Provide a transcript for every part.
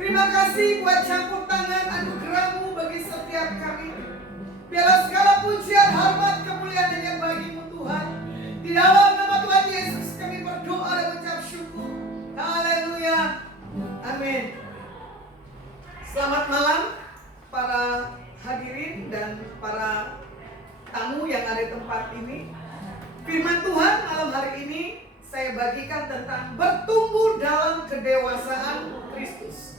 Terima kasih buat campur tangan anugerah-Mu bagi setiap kami. Biarlah segala pujian, hormat, kemuliaan hanya bagi-Mu Tuhan. Di dalam nama Tuhan Yesus kami berdoa dan mengucap syukur. Haleluya. Amin. Selamat malam para hadirin dan para tamu yang ada di tempat ini. Firman Tuhan malam hari ini saya bagikan tentang bertumbuh dalam kedewasaan Kristus.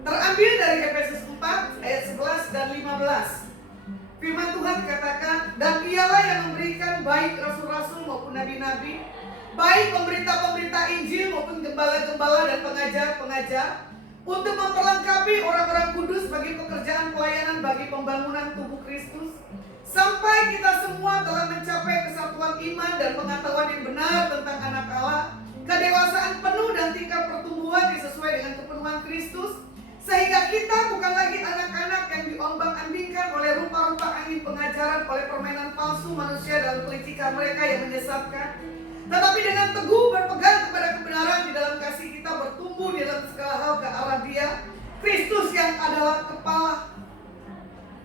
Terambil dari Efesus 4 ayat 11 dan 15. Firman Tuhan katakan, dan Dialah yang memberikan baik rasul-rasul maupun nabi-nabi, baik pemberita-pemberita Injil maupun gembala-gembala dan pengajar-pengajar, untuk memperlengkapi orang-orang kudus bagi pekerjaan pelayanan bagi pembangunan tubuh Kristus, sampai kita semua telah mencapai kesatuan iman dan pengetahuan yang benar tentang anak Allah, kedewasaan penuh dan tingkat pertumbuhan yang sesuai dengan kepenuhan Kristus, sehingga kita bukan lagi anak-anak yang diombang-ambingkan oleh rupa-rupa angin pengajaran, oleh permainan palsu manusia dalam kelicikan mereka yang menyesatkan, tetapi dengan teguh berpegang kepada kebenaran di dalam kasih kita bertumbuh di dalam segala hal ke arah Dia, Kristus yang adalah kepala.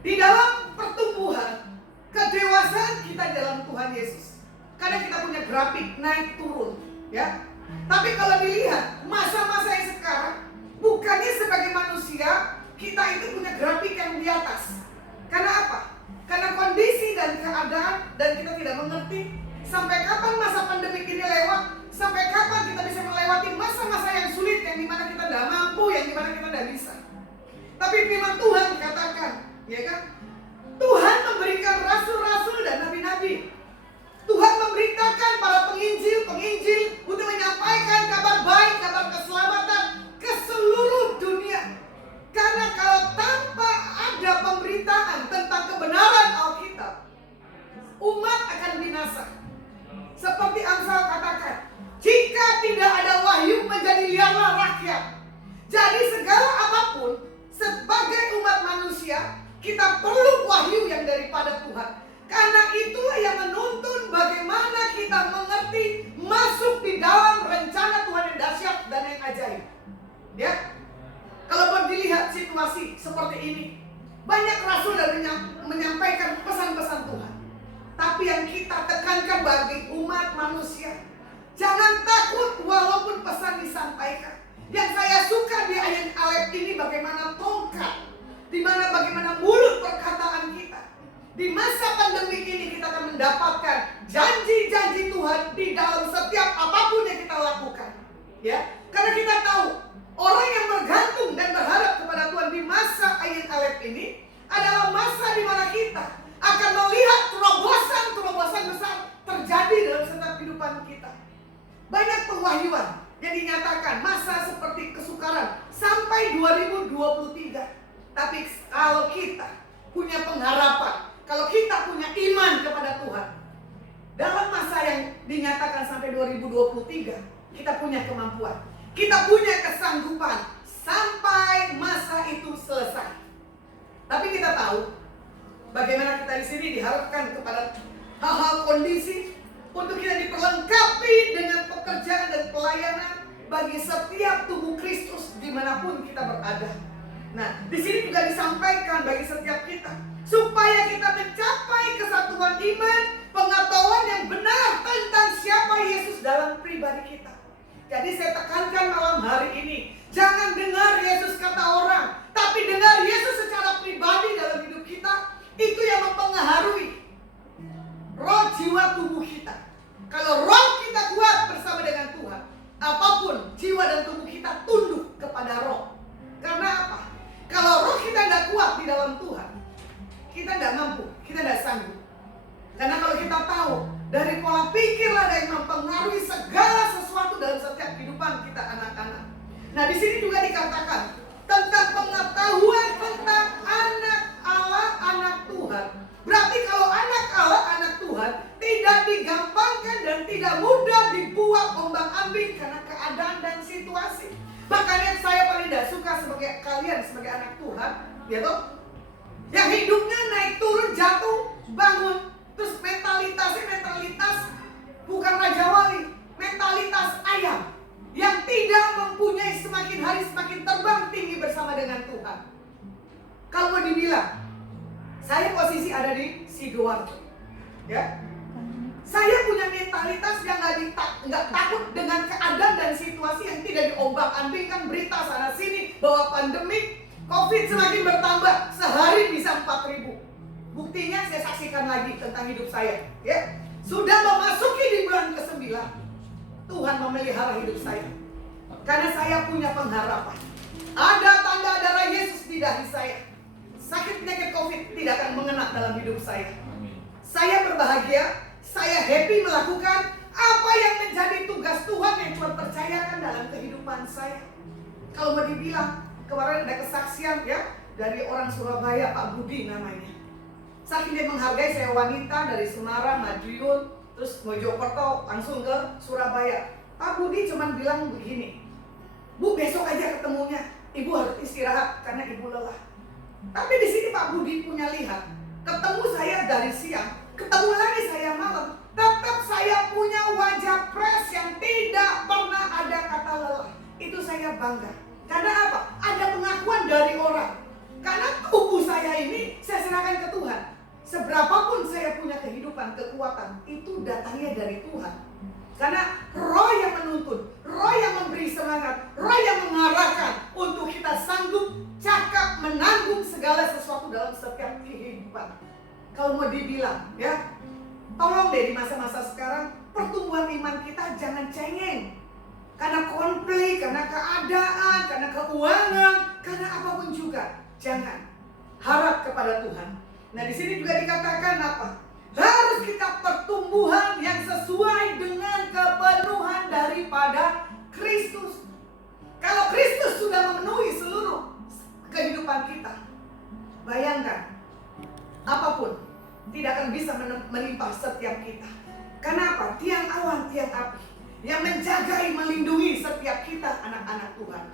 Di dalam pertumbuhan, kedewasaan kita dalam Tuhan Yesus. Karena kita punya grafik naik turun, ya. Tapi kalau dilihat masa-masa yang sekarang, bukannya sebagai manusia kita itu punya grafik yang di atas. Karena apa? Karena kondisi dan keadaan, dan kita tidak mengerti sampai kapan masa pandemi ini lewat, sampai kapan kita bisa melewati masa-masa yang sulit, yang dimana kita tidak mampu, yang dimana kita tidak bisa. Tapi firman Tuhan katakan, ya kan? Tuhan memberikan rasul-rasul dan nabi-nabi. Tuhan memberitakan para penginjil untuk menyampaikan kabar baik, kabar keselamatan ke seluruh dunia. Karena kalau tanpa ada pemberitaan tentang kebenaran Alkitab, umat akan binasa. Seperti Amsal katakan, jika tidak ada wahyu menjadi liarlah rakyat. Jadi segala apapun, sebagai umat manusia, kita perlu wahyu yang daripada Tuhan. Karena itulah yang menuntun bagaimana kita mengerti masuk di dalam rencana Tuhan yang dahsyat dan yang ajaib. Ya, kalau mau dilihat situasi seperti ini, banyak rasul yang menyampaikan pesan-pesan Tuhan. Tapi yang kita tekankan bagi umat manusia, jangan takut walaupun pesan disampaikan. Yang saya suka di ayat Alef ini bagaimana tongkat, di mana bagaimana mulut perkataan kita. Di masa pandemi ini kita akan mendapatkan janji-janji Tuhan di dalam setiap apapun yang kita lakukan. Ya, karena kita tahu orang yang bergantung dan berharap kepada Tuhan di masa ayat Alef ini adalah masa di mana kita akan melihat terobosan-terobosan besar terjadi dalam setiap kehidupan kita. Banyak pewahyuan yang dinyatakan masa seperti kesukaran sampai 2023. Tapi kalau kita punya pengharapan, kalau kita punya iman kepada Tuhan, dalam masa yang dinyatakan sampai 2023, kita punya kemampuan, kita punya kesanggupan sampai masa itu selesai. Tapi kita tahu bagaimana kita di sini diharapkan kepada hal-hal kondisi untuk kita diperlengkapi dengan pekerjaan dan pelayanan bagi setiap tubuh Kristus dimanapun kita berada. Nah, di sini juga disampaikan bagi setiap kita supaya kita mencapai kesatuan iman, pengetahuan yang benar tentang siapa Yesus dalam pribadi kita. Jadi saya tekankan malam hari ini, jangan dengar Yesus kata orang, tapi dengar Yesus secara pribadi dalam hidup kita. Itu yang mempengaruhi roh, jiwa, tubuh kita. Kalau roh kita kuat bersama dengan Tuhan, apapun jiwa dan tubuh kita tunduk kepada roh. Karena apa? Kalau roh kita kita tidak mampu, kita tidak sanggup. Karena kalau kita tahu dari pola pikirlah yang mempengaruhi segala sesuatu dalam setiap kehidupan kita anak-anak. Nah, di sini juga dikatakan tentang pengetahuan tentang anak Allah, anak Tuhan. Berarti kalau anak Allah, anak Tuhan tidak digampangkan dan tidak mudah dibuat ombang-ambing karena keadaan dan situasi. Makanya saya paling tidak suka sebagai kalian sebagai anak Tuhan, ya toh, yang hidupnya naik turun jatuh bangun. Terus mentalitas bukan Raja Wali, mentalitas ayam yang tidak mempunyai semakin hari semakin terbang tinggi bersama dengan Tuhan. Kalau mau dibilang, saya posisi ada di Sidoarjo, ya. Saya punya mentalitas yang nggak takut dengan keadaan dan situasi yang tidak diombang-ambingkan berita sana sini bahwa pandemi COVID semakin bertambah, sehari bisa 4.000. Buktinya saya saksikan lagi tentang hidup saya, ya. Sudah memasuki di bulan ke-9, Tuhan memelihara hidup saya. Karena saya punya pengharapan. Ada tanda darah Yesus di dahi saya. Sakit penyakit COVID tidak akan mengenal dalam hidup saya. Saya berbahagia, saya happy melakukan apa yang menjadi tugas Tuhan yang Tuhan percayakan dalam kehidupan saya. Kalau mau dibilang, kemarin ada kesaksian ya dari orang Surabaya, Pak Budi namanya. Saking dia menghargai, saya wanita dari Semarang, Madiun, terus Mojokerto, langsung ke Surabaya. Pak Budi cuma bilang begini, Bu, besok aja ketemunya, Ibu harus istirahat karena Ibu lelah. Tapi di sini Pak Budi punya lihat, ketemu saya dari siang, ketemu lagi saya malam, tetap saya punya wajah fresh yang tidak pernah ada kata lelah. Itu saya bangga. Karena apa? Ada pengakuan dari orang. Karena tubuh saya ini saya serahkan ke Tuhan. Seberapapun saya punya kehidupan, kekuatan, itu datangnya dari Tuhan. Karena roh yang menuntun, roh yang memberi semangat, roh yang mengarahkan untuk kita sanggup, cakap, menanggung segala sesuatu dalam setiap kehidupan. Kalau mau dibilang, ya, tolong deh di masa-masa sekarang, pertumbuhan iman kita jangan cengeng. Karena konflik, karena keadaan, karena keuangan, karena apapun juga. Jangan. Harap kepada Tuhan. Nah, di sini juga dikatakan apa? Harus kita pertumbuhan yang sesuai dengan kepenuhan daripada Kristus. Kalau Kristus sudah memenuhi seluruh kehidupan kita, bayangkan, apapun tidak akan bisa menimpa setiap kita. Karena apa? Tiang awan, tiang api yang menjagai, melindungi setiap kita anak-anak Tuhan.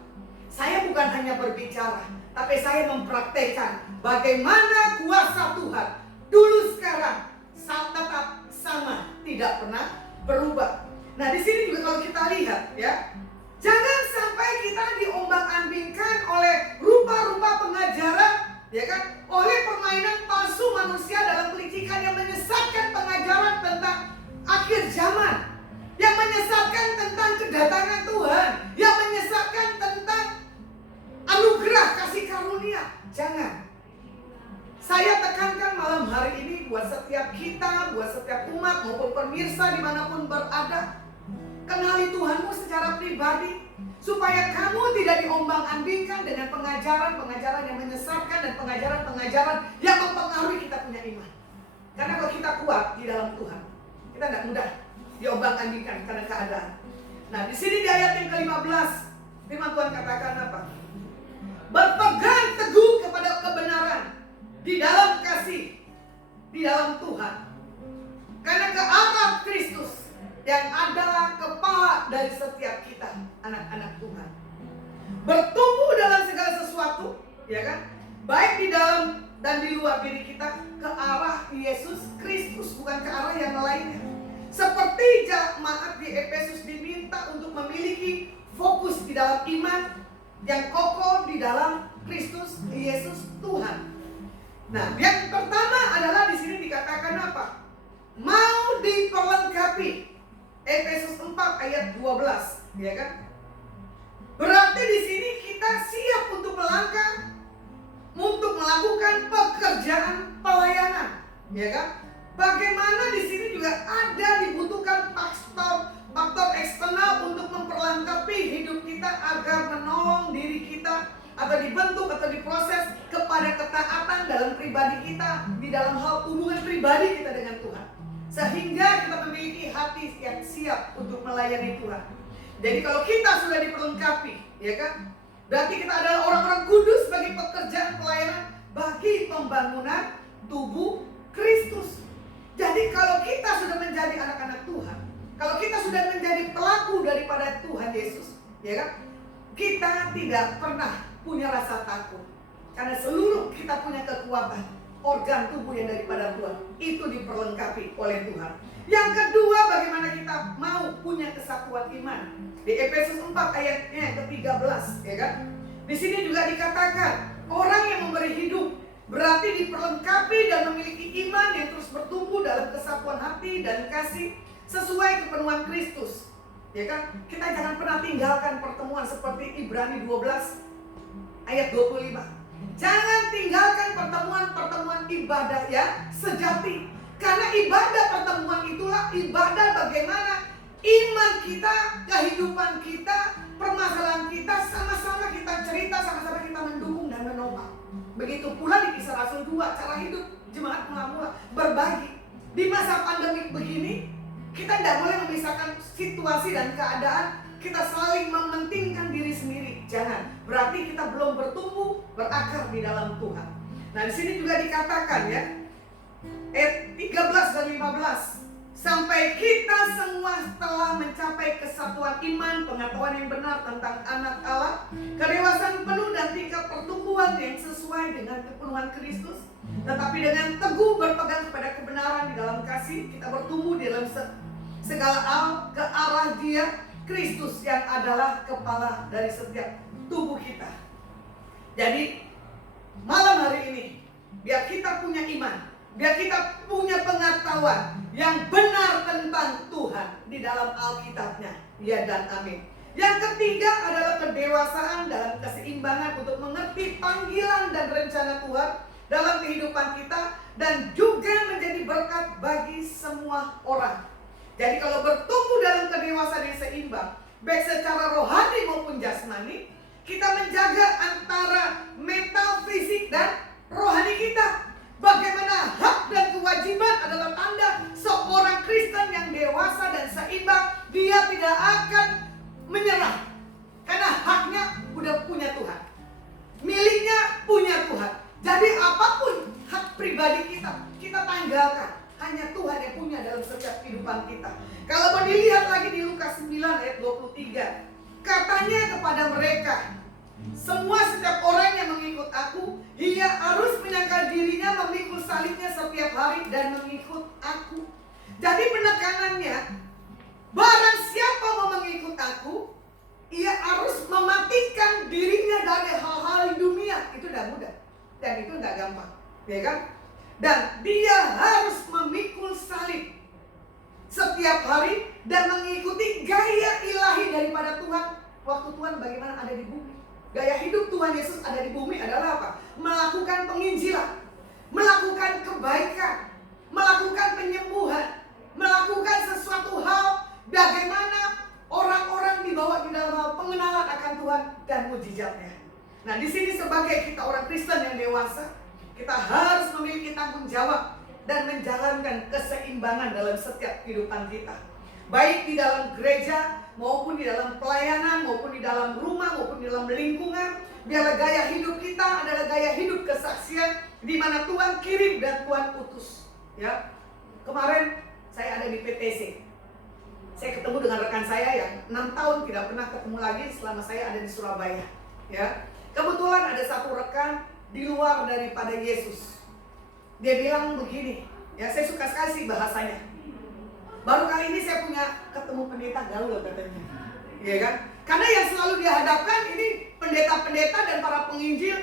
Saya bukan hanya berbicara, tapi saya mempraktekkan bagaimana kuasa Tuhan dulu sekarang tetap sama, tidak pernah berubah. Nah, di sini juga kalau kita lihat, ya, jangan sampai kita diombang-ambingkan oleh rupa-rupa pengajaran, ya kan, oleh permainan palsu manusia dalam kelicikan yang menyesatkan pengajaran tentang akhir zaman, yang menyesatkan tentang kedatangan Tuhan, yang menyesatkan tentang anugerah kasih karunia. Jangan. Saya tekankan malam hari ini buat setiap kita, buat setiap umat maupun pemirsa dimanapun berada, kenali Tuhanmu secara pribadi, supaya kamu tidak diombang-ambingkan dengan pengajaran-pengajaran yang menyesatkan dan pengajaran-pengajaran yang mempengaruhi kita punya iman. Karena kalau kita kuat di dalam Tuhan, kita tidak mudah diombang-ambingkan karena keadaan. Nah, di sini di ayat yang ke-15, firman Tuhan katakan apa? Berpegang teguh kepada kebenaran di dalam kasih, di dalam Tuhan. Karena ke arah Kristus yang adalah kepala dari setiap kita, anak-anak Tuhan. Bertumbuh dalam segala sesuatu, ya kan? Baik di dalam dan di luar diri kita, ke arah Yesus Kristus, bukan ke arah yang lainnya. Seperti jemaat di Efesus diminta untuk memiliki fokus di dalam iman yang kokoh di dalam Kristus Yesus Tuhan. Nah, yang pertama adalah di sini dikatakan apa? Mau diperlengkapi. Efesus 4 ayat 12, ya kan? Berarti di sini kita siap untuk melangkah, untuk melakukan pekerjaan pelayanan, ya kan? Bagaimana di sini juga ada dibutuhkan faktor eksternal untuk memperlengkapi hidup kita agar menolong diri kita atau dibentuk atau diproses kepada ketaatan dalam dalam pribadi kita, di dalam hal hubungan pribadi kita dengan Tuhan, sehingga kita memiliki hati yang siap untuk melayani Tuhan. Jadi kalau kita sudah diperlengkapi, ya kan, berarti kita adalah orang-orang kudus bagi pekerjaan pelayanan, bagi pembangunan tubuh Kristus. Jadi kalau kita sudah menjadi anak-anak Tuhan, kalau kita sudah menjadi pelaku daripada Tuhan Yesus, ya kan, kita tidak pernah punya rasa takut, karena seluruh kita punya kekuatan, organ tubuh yang daripada Tuhan itu diperlengkapi oleh Tuhan. Yang kedua, bagaimana kita mau punya kesatuan iman. Di Efesus 4 ayatnya ke-13, ya kan? Di sini juga dikatakan orang yang memberi hidup berarti diperlengkapi dan memiliki iman yang terus bertumbuh dalam kesatuan hati dan kasih sesuai kepenuhan Kristus. Ya kan? Kita jangan pernah tinggalkan pertemuan seperti Ibrani 12 ayat 25. Jangan tinggalkan pertemuan-pertemuan ibadah ya sejati. Karena ibadah pertemuan itulah ibadah bagaimana iman kita, kehidupan kita, permasalahan kita, sama-sama kita cerita, sama-sama kita mendukung dan menopang. Begitu pula di Kisah Rasul 2, cara hidup jemaat mula-mula berbagi. Di masa pandemi begini, kita tidak boleh memisahkan situasi dan keadaan. Kita saling mementingkan diri sendiri. Jangan. Berarti kita belum bertumbuh, berakar di dalam Tuhan. Nah, di sini juga dikatakan ya, ayat 13 dan 15. Sampai kita semua telah mencapai kesatuan iman, pengetahuan yang benar tentang anak Allah, kedewasaan penuh dan tingkat pertumbuhan yang sesuai dengan kepenuhan Kristus. Tetapi dengan teguh berpegang kepada kebenaran di dalam kasih, kita bertumbuh di dalam segala hal ke arah Dia, Kristus yang adalah kepala dari setiap tubuh kita. Jadi malam hari ini, biar kita punya iman, biar kita punya pengetahuan yang benar tentang Tuhan di dalam Alkitabnya. Ya dan amin. Yang ketiga adalah kedewasaan dalam keseimbangan untuk mengerti panggilan dan rencana Tuhan dalam kehidupan kita dan juga menjadi berkat bagi semua orang. Jadi kalau bertumbuh dalam kedewasaan yang seimbang, baik secara rohani maupun jasmani, kita menjaga antara mental, fisik, dan rohani kita. Bagaimana hak dan kewajiban adalah tanda seorang Kristen yang dewasa dan seimbang. Dia tidak akan menyerah, karena haknya udah punya Tuhan, miliknya punya Tuhan. Jadi apapun hak pribadi kita, kita tanggalkan. Hanya Tuhan yang punya dalam setiap kehidupan kita. Kalau mau dilihat lagi di Lukas 9 ayat 23, katanya kepada mereka, semua setiap orang yang mengikut aku, ia harus menyangkal dirinya, memikul salibnya setiap hari dan mengikut aku. Jadi penekanannya, barang siapa mau mengikut aku, ia harus mematikan dirinya dari hal-hal dunia. Itu tidak mudah dan itu tidak gampang, ya kan? Dan dia harus memikul salib setiap hari dan mengikuti gaya ilahi daripada Tuhan. Waktu Tuhan bagaimana ada di bumi, gaya hidup Tuhan Yesus ada di bumi adalah apa? Melakukan penginjilan, melakukan kebaikan, melakukan penyembuhan, melakukan sesuatu hal bagaimana orang-orang dibawa di dalam hal pengenalan akan Tuhan dan mujizatnya. Nah, di sini sebagai kita orang Kristen yang dewasa, kita harus memiliki tanggung jawab dan menjalankan keseimbangan dalam setiap kehidupan kita. Baik di dalam gereja, maupun di dalam pelayanan, maupun di dalam rumah, maupun di dalam lingkungan. Biarlah gaya hidup kita adalah gaya hidup kesaksian di mana Tuhan kirim dan Tuhan utus. Ya, kemarin saya ada di PTC. Saya ketemu dengan rekan saya yang 6 tahun tidak pernah ketemu lagi selama saya ada di Surabaya. Ya, kebetulan ada satu rekan di luar daripada Yesus. Dia bilang begini, ya saya suka sekali sih bahasanya. Baru kali ini saya punya ketemu pendeta gaul katanya, ya kan? Karena yang selalu dihadapkan ini pendeta-pendeta dan para penginjil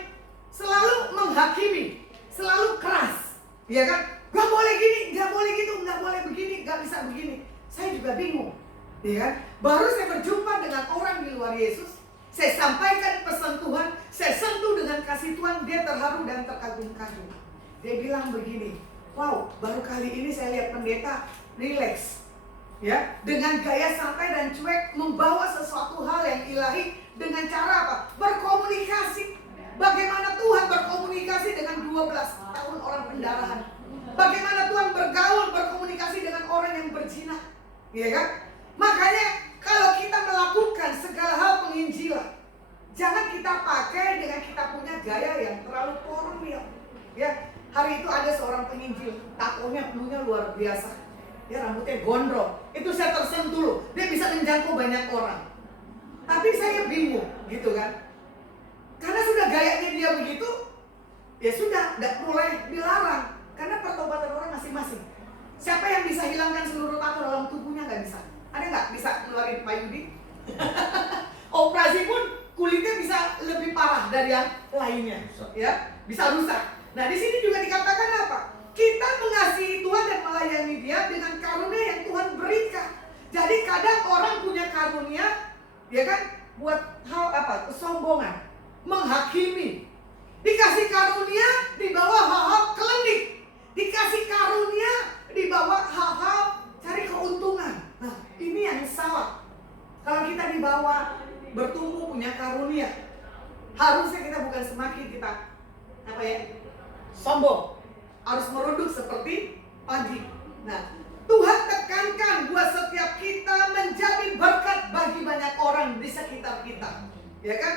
selalu menghakimi, selalu keras, ya kan? Gak boleh gini, gak boleh gitu, gak boleh begini, gak bisa begini. Saya juga bingung, ya kan? Baru saya berjumpa dengan orang di luar Yesus, saya sampaikan pesan Tuhan, saya sentuh dengan kasih Tuhan, dia terharu dan terkagum-kagum. Dia bilang begini, wow, baru kali ini saya lihat pendeta relax, ya, dengan gaya santai dan cuek membawa sesuatu hal yang ilahi dengan cara apa? Berkomunikasi. Bagaimana Tuhan berkomunikasi dengan 12 maupun orang pendarahan. Bagaimana Tuhan bergaul, berkomunikasi dengan orang yang berzina, ya kan? Makanya kalau kita melakukan segala hal penginjilan, jangan kita pakai dengan kita punya gaya yang terlalu formal. Ya, hari itu ada seorang penginjil, takonya penuhnya luar biasa. Ya, rambutnya gondrong. Itu saya tersentuh loh. Dia bisa menjangkau banyak orang. Tapi saya bingung, gitu kan? Karena sudah gayanya dia begitu, ya sudah, tidak boleh dilarang. Karena pertobatan orang masing-masing. Siapa yang bisa hilangkan seluruh tato dalam tubuhnya? Nggak bisa. Ada nggak bisa ngeluarin payudi? Operasi pun kulitnya bisa lebih parah dari yang lainnya, ya, bisa rusak. Nah, di sini juga dikatakan apa? Kita mengasihi Tuhan dan melayani Dia dengan karunia yang Tuhan berikan. Jadi kadang orang punya karunia, ya kan, buat hal apa? Kesombongan, menghakimi. Dikasih karunia dibawa hal-hal klinik, dikasih karunia dibawa hal-hal cari keuntungan. Nah, ini yang salah. Kalau kita dibawa bertumbuh punya karunia, harusnya kita bukan semakin kita apa ya, sombong, harus merunduk seperti pagi. Nah, Tuhan tekankan buat setiap kita menjadi berkat bagi banyak orang di sekitar kita, ya kan?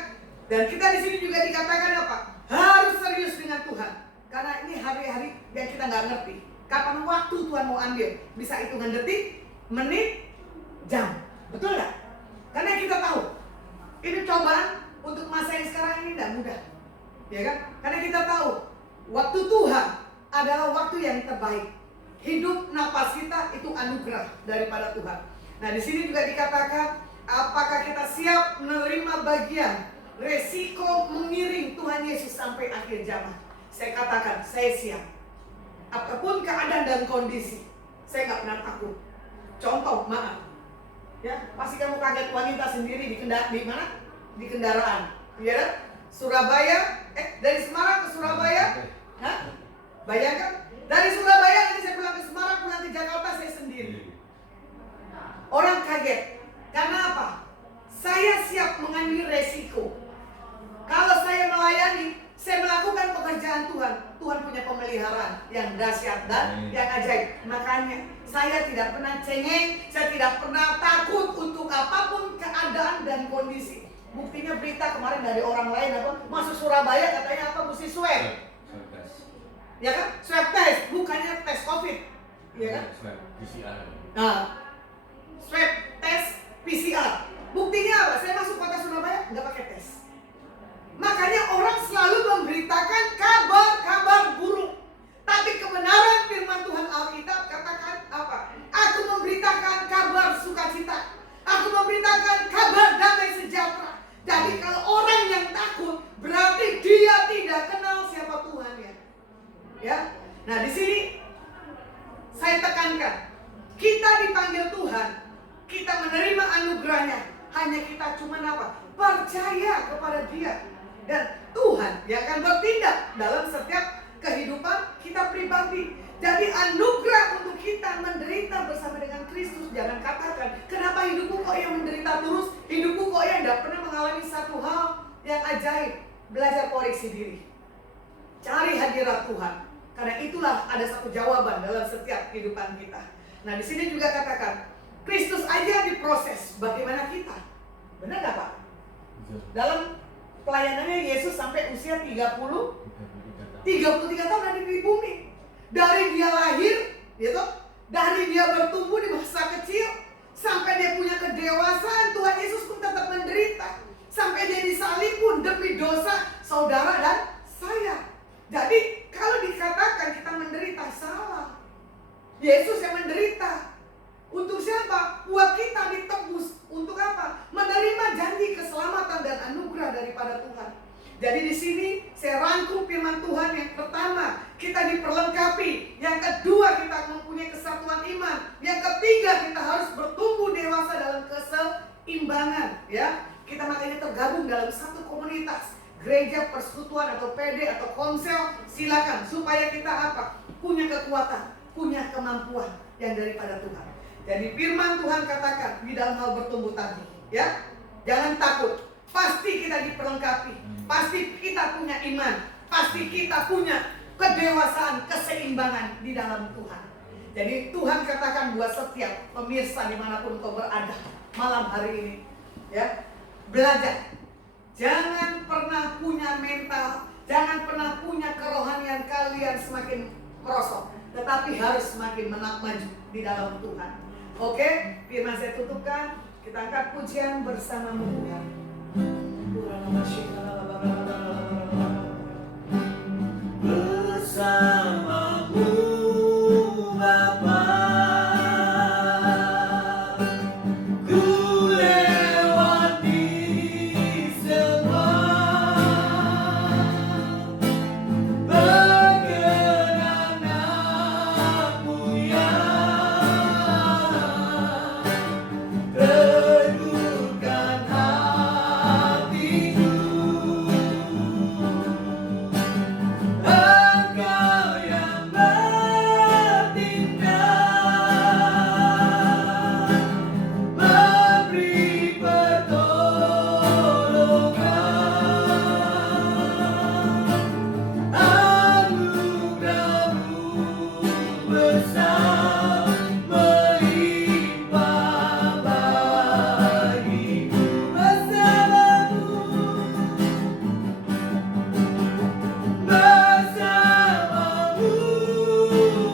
Dan kita di sini juga dikatakan apa? Harus serius dengan Tuhan, karena ini hari-hari yang kita nggak ngerti kapan waktu Tuhan mau ambil. Bisa hitungan detik, menit, jam, betul nggak? Karena kita tahu ini cobaan untuk masa yang sekarang ini tidak mudah, ya kan? Karena kita tahu waktu Tuhan adalah waktu yang terbaik. Hidup napas kita itu anugerah daripada Tuhan. Nah, di sini juga dikatakan, apakah kita siap menerima bagian resiko mengiring Tuhan Yesus sampai akhir zaman? Saya katakan, saya siap. Apapun keadaan dan kondisi, saya nggak pernah takut. Contoh, maaf, ya, pasti kamu kaget wanita sendiri di mana? Di kendaraan, ya kan? Surabaya, dari Semarang ke Surabaya, hah? Bayangkan, dari Surabaya ini saya pulang ke Semarang, pulang ke Jakarta saya sendiri. Orang kaget, karena apa? Saya siap mengambil resiko. Kalau saya melayani, saya melakukan pekerjaan Tuhan. Tuhan punya pemeliharaan yang dahsyat dan yang ajaib. Makanya saya tidak pernah cengeng, saya tidak pernah takut untuk apapun keadaan dan kondisi. Buktinya berita kemarin dari orang lain apa? Masuk Surabaya katanya apa? Mesti swab. Ya kan? Swab test, bukannya tes COVID. Ya kan? Swab PCR. Nah, swab tes PCR. Buktinya apa? Saya masuk kota Surabaya nggak pakai tes. Makanya orang selalu memberitakan kabar-kabar buruk. Tapi kebenaran firman Tuhan Alkitab katakan apa? Aku memberitakan kabar sukacita. Aku memberitakan kabar damai sejahtera. Jadi kalau orang yang takut, berarti dia tidak kenal siapa Tuhan ya. Ya. Nah, di sini saya tekankan, kita dipanggil Tuhan, kita menerima anugerahnya. Hanya kita cuma apa? Percaya kepada Dia. Dan Tuhan yang akan bertindak dalam setiap kehidupan kita pribadi. Jadi anugerah untuk kita menderita bersama dengan Kristus. Jangan katakan, kenapa hidupku kok yang menderita terus? Hidupku kok yang tidak pernah mengalami satu hal yang ajaib. Belajar koreksi diri. Cari hadirat Tuhan. Karena itulah ada satu jawaban dalam setiap kehidupan kita. Nah, di sini juga katakan, Kristus aja diproses. Bagaimana kita? Benar gak Pak? Dalam pelayanannya Yesus sampai usia 33 tahun ada di bumi. Dari dia lahir, gitu, dari dia bertumbuh di masa kecil sampai dia punya kedewasaan, Tuhan Yesus pun tetap menderita. Sampai dia disalib pun demi dosa saudara dan saya. Jadi kalau dikatakan kita menderita, salah. Yesus yang menderita. Untuk siapa? Buat kita ditebus. Untuk apa? Menerima janji keselamatan dan anugerah daripada Tuhan. Jadi di sini saya rangkum firman Tuhan. Yang pertama, kita diperlengkapi. Yang kedua, kita mempunyai kesatuan iman. Yang ketiga, kita harus bertumbuh dewasa dalam keseimbangan. Ya, kita makanya tergabung dalam satu komunitas, gereja, persekutuan atau PD atau komsel. Silakan supaya kita apa? Punya kekuatan, punya kemampuan yang daripada Tuhan. Jadi firman Tuhan katakan di dalam hal bertumbuh tadi, ya, jangan takut. Pasti kita diperlengkapi. Pasti kita punya iman. Pasti kita punya kedewasaan, keseimbangan di dalam Tuhan. Jadi Tuhan katakan buat setiap pemirsa dimanapun kau berada malam hari ini, ya, belajar. Jangan pernah punya mental, jangan pernah punya kerohanian kalian semakin merosot, tetapi harus semakin maju di dalam Tuhan. Oke, firman saya tutupkan. Kita angkat pujian bersama-mu Tuhan. Bersamamu Bapa, ku lewati semua, berkenan aku ya, teguhkan hatiku. Engkau yang bertindak, memberi pertolongan, anugerah-Mu besar melimpah bagiku. Bersamamu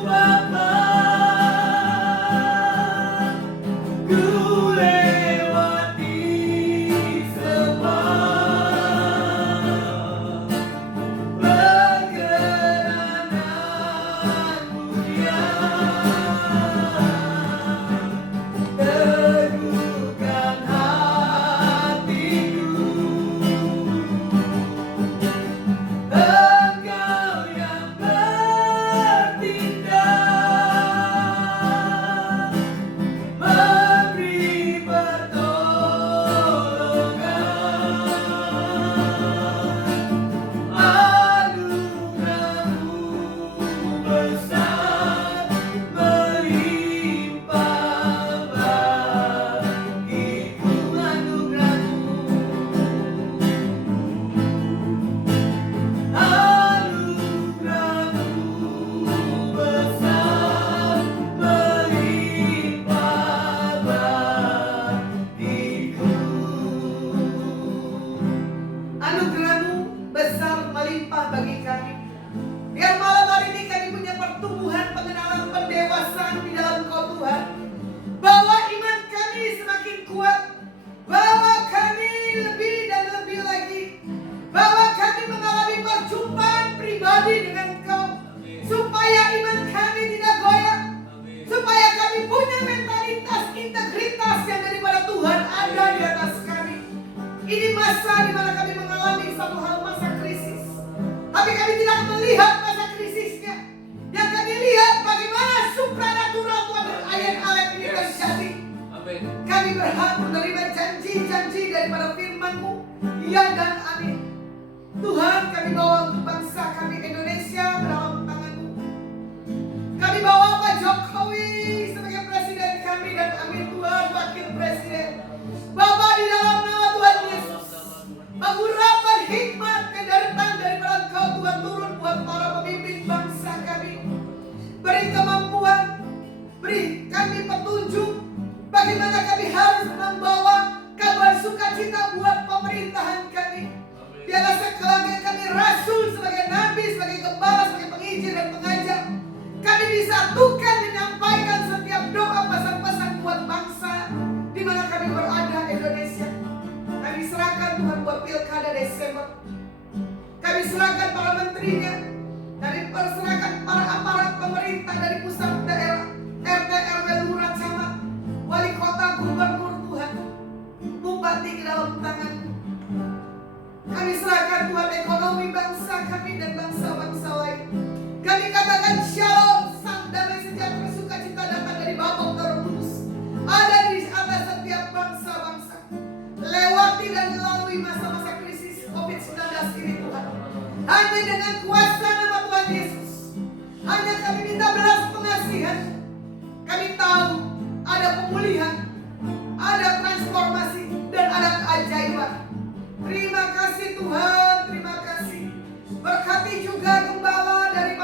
Bapa, ku lewati semua, berkenananmu ya, teguhkan hatiku. Engkau yang bertindak, memberi pertolongan, anugerah-Mu besar melimpah bagiku. Anugerah-Mu besar melimpah bagiku. Anugerah-Mu besar melimpah bagi kami. Biar malam hari ini kami punya pertumbuhan pengenalan pendewasaan di dalam Kau Tuhan. Bawa iman kami semakin kuat. Bawa kami lebih dan lebih lagi. Bawa kami mengalami perjumpaan pribadi dengan Kau. Supaya iman kami tidak goyah. Supaya kami punya mentalitas integritas yang daripada Tuhan ada di atas kami. Ini masa di mana kami mengalami satu hal, masa krisis. Tapi kami tidak melihat masa krisisnya. Yang kami lihat bagaimana supranatural Tuhan ayat-ayat ini terjadi. Kami berhak menerima janji-janji daripada firman-Mu. Ya dan amin. Tuhan, kami bawa untuk bangsa kami Indonesia ke dalam tangan-Mu. Kami bawa Pak Jokowi sebagai presiden kami dan amin Tuhan wakil presiden. Bapak di dalam nama Tuhan Yesus, mengurapan hikmat kedaratan daripada Engkau Tuhan turun buat para pemimpin bangsa kami. Beri kemampuan, beri kami petunjuk bagaimana kami harus membawa kabar sukacita buat pemerintahan kami. Biarlah sekali kami rasul sebagai nabi, sebagai gembala, sebagai penginjil dan pengajar. Kami disatukan menyampaikan setiap doa pesan-pesan buat bangsa di mana kami berada Indonesia. Kami serahkan Tuhan buat pilkada Desember. Kami serahkan para menterinya. Kami perserahkan para aparat pemerintah dari pusat daerah, RT, RW, lurah, camat, wali kota, gubernur Tuhan, bupati ke dalam tangan. Kami serahkan Tuhan ekonomi bangsa kami dan bangsa-bangsa lain. Kami katakan shalom, sang damai sejahtera sukacita datang dari Bapa Roh Kudus. Ada di atas setiap bangsa-bangsa. Lewati dan melalui masa-masa krisis COVID-19 ini Tuhan. Hanya dengan kuasa nama Tuhan Yesus. Hanya kami minta belas pengasihan. Kami tahu ada pemulihan, ada transformasi, dan ada keajaiban. Terima kasih Tuhan, terima kasih. Berkati juga gembala dari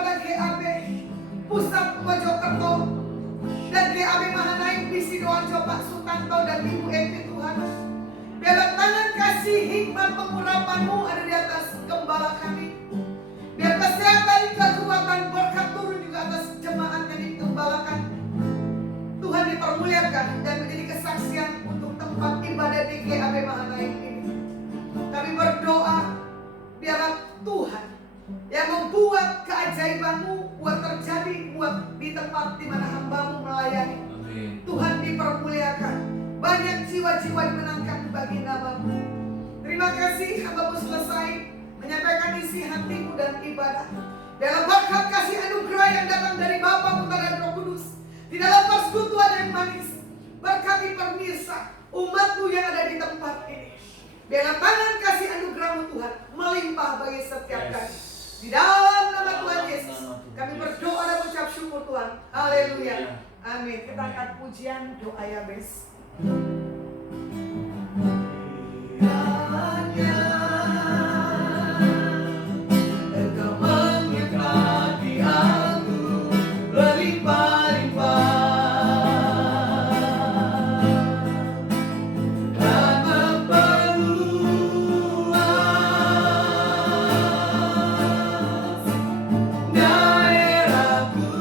buat keajaiban-Mu buat terjadi buat di tempat di mana hamba-Mu melayani. Amin. Tuhan dipermuliakan, banyak jiwa-jiwa dimenangkan bagi nama-Mu. Terima kasih hamba-Mu selesai menyampaikan isi hatimu dan ibadah. Dalam berkat kasih anugerah yang datang dari Bapa, Putra dan Roh Kudus, di dalam persekutuan yang manis, berkati pemirsa umat-Mu yang ada di tempat ini. Dalam tangan kasih anugerah-Mu Tuhan melimpah bagi setiap kami. Di dalam nama Tuhan Yesus kami berdoa dan mengucap syukur Tuhan. Haleluya. Amin. Kita angkat pujian doa Yabes. Engkau memberkati aku berlimpah-limpah dan memperluas daerahku,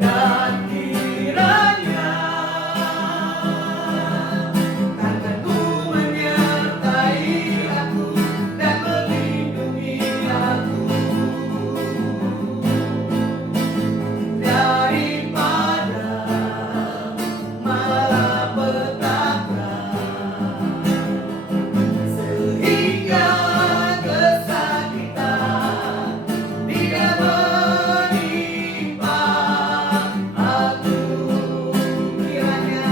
dan kiranya tanganmu menyertai aku dan melindungi aku daripada malapetaka, sehingga kesakitan tidak menimpa aku. Kiranya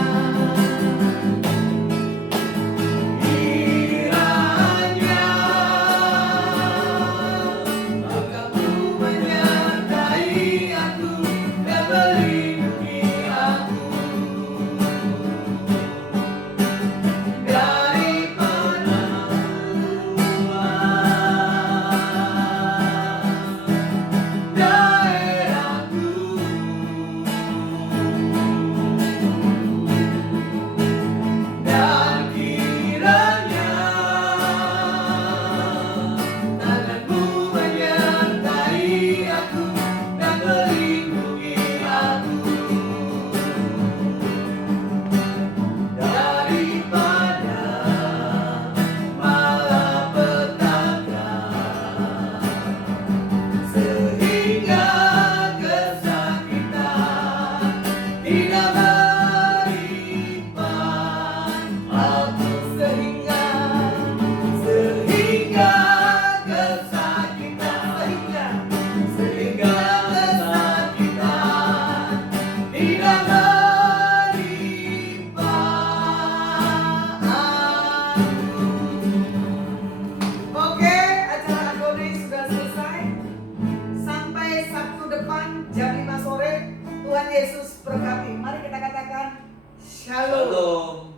Engkau menyertai aku dan melindungi aku daripada daerahku, dan kiranya tanganmu menyertai aku dan melindungi aku daripada malapetaka, sehingga kesakitan tidak menimpa aku, sehingga kesakitan tidak menimpa aku. Oke, acara Agone sudah selesai. Sampai Sabtu depan jam 5 sore. Tuhan Yesus berkati. Mari kita katakan Shalom. Shalom.